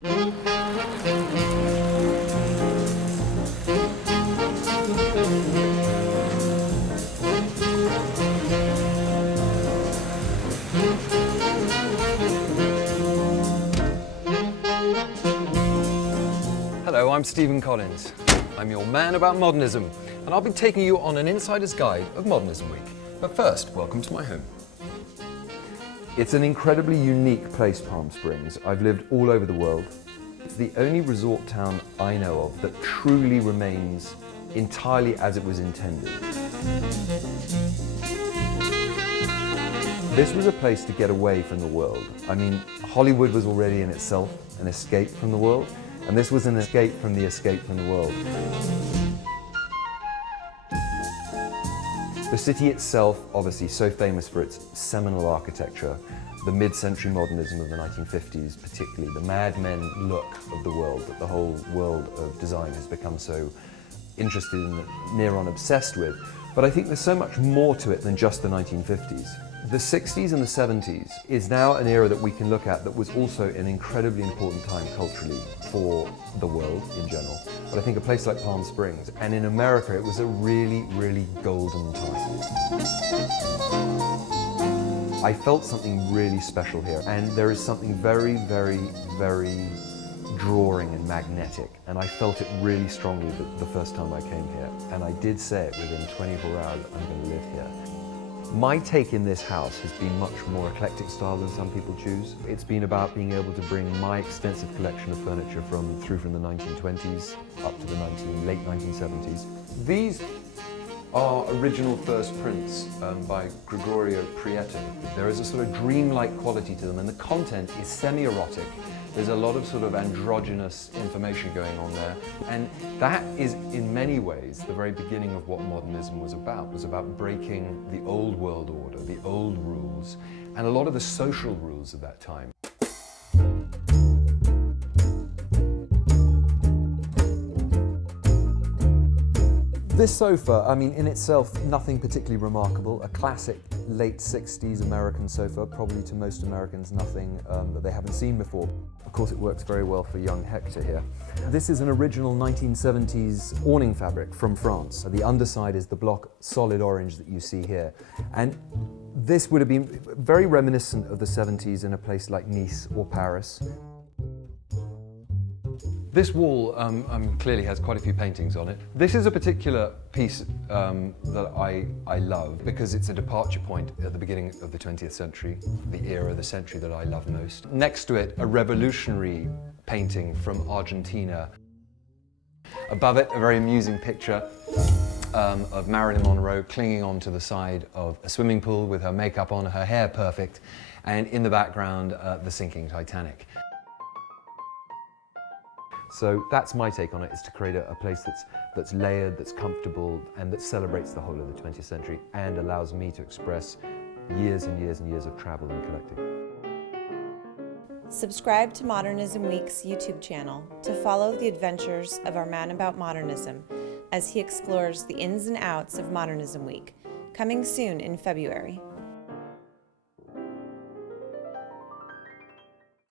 Hello, I'm Stephen Collins. I'm your man about modernism, and I'll be taking you on an insider's guide of Modernism Week. But first, welcome to my home. It's an incredibly unique place, Palm Springs. I've lived all over the world. It's the only resort town I know of that truly remains entirely as it was intended. This was a place to get away from the world. I mean, Hollywood was already in itself an escape from the world, and this was an escape from the world. The city itself, obviously so famous for its seminal architecture, the mid-century modernism of the 1950s, particularly the Mad Men look of the world that the whole world of design has become so interested in, near on obsessed with. But I think there's so much more to it than just the 1950s. The 60s and the 70s is now an era that we can look at that was also an incredibly important time culturally for the world in general. But I think a place like Palm Springs, and in America, it was a really, really golden time. I felt something really special here, and there is something very, very, very drawing and magnetic, and I felt it really strongly the first time I came here, and I did say it within 24 hours, I'm going to live here. My take in this house has been much more eclectic style than some people choose. It's been about being able to bring my extensive collection of furniture from the 1920s up to the late 1970s. These are original first prints by Gregorio Prieto. There is a sort of dreamlike quality to them, and the content is semi-erotic. There's a lot of sort of androgynous information going on there, and that is in many ways the very beginning of what modernism was about breaking the old world order, the old rules, and a lot of the social rules of that time. This sofa, I mean, in itself, nothing particularly remarkable. A classic late 60s American sofa, probably to most Americans nothing that they haven't seen before. Of course, it works very well for young Hector here. This is an original 1970s awning fabric from France. The underside is the block solid orange that you see here. And this would have been very reminiscent of the 70s in a place like Nice or Paris. This wall clearly has quite a few paintings on it. This is a particular piece that I love because it's a departure point at the beginning of the 20th century, the era of the century that I love most. Next to it, a revolutionary painting from Argentina. Above it, a very amusing picture of Marilyn Monroe clinging onto the side of a swimming pool with her makeup on, her hair perfect, and in the background, the sinking Titanic. So that's my take on it, is to create a place that's layered, that's comfortable, and that celebrates the whole of the 20th century and allows me to express years and years and years of travel and collecting. Subscribe to Modernism Week's YouTube channel to follow the adventures of our Man About Modernism as he explores the ins and outs of Modernism Week, coming soon in February.